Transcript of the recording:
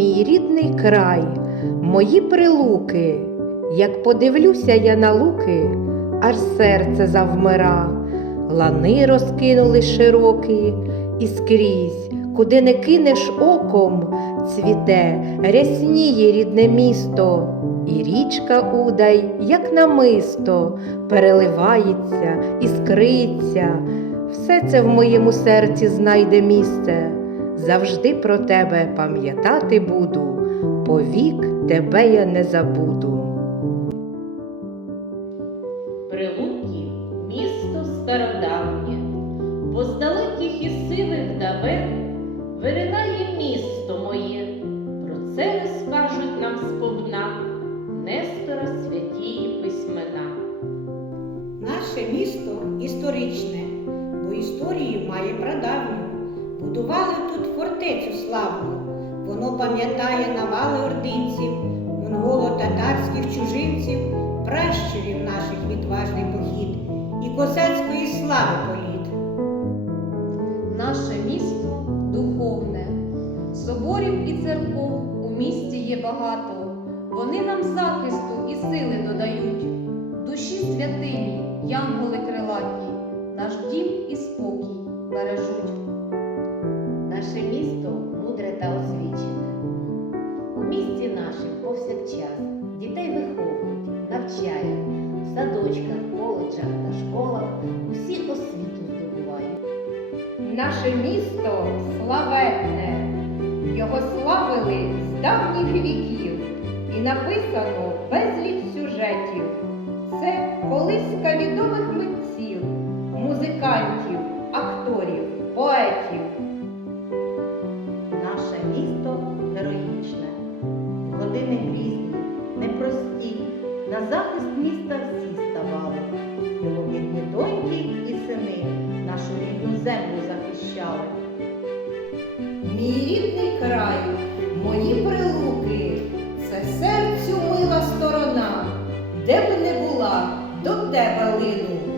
мій рідний край, мої прилуки, як подивлюся я на луки, аж серце завмира, лани розкинули широкі, і скрізь, куди не кинеш оком, цвіте, рясніє рідне місто, і річка Удай, як намисто, переливається, іскриться. Все це в моєму серці знайде місце. Завжди про тебе пам'ятати буду, повік тебе я не забуду. Прилуки місто стародавнє, бо з далеких і сивих давен виринає місто моє. Про це розкажуть нам сповна Нестора святії письмена. Наше місто історичне, Будували тут фортецю славну, воно пам'ятає навали ординців, монголо-татарських чужинців, пращурів наших відважний похід і козацької слави політ. Наше місто духовне, соборів і церков у місті є багато. Вони нам захисту і сили додають. Душі святині, янголи крилаті, наш дім і спокій бережуть. Наше місто мудре та освічене. У місті нашим повсякчас дітей виховують, навчає, в садочках, коледжах та школах усі освіту здобувають. Наше місто славетне, його славили з давніх віків, і написано безліч сюжетів. Це колиска відомих митців, на захист міста всі ставали. Біловідні доньки і сини нашу рідну землю захищали. Мій рідний край, мої прилуки, це серцю мила сторона, де б не була, до тебе лину.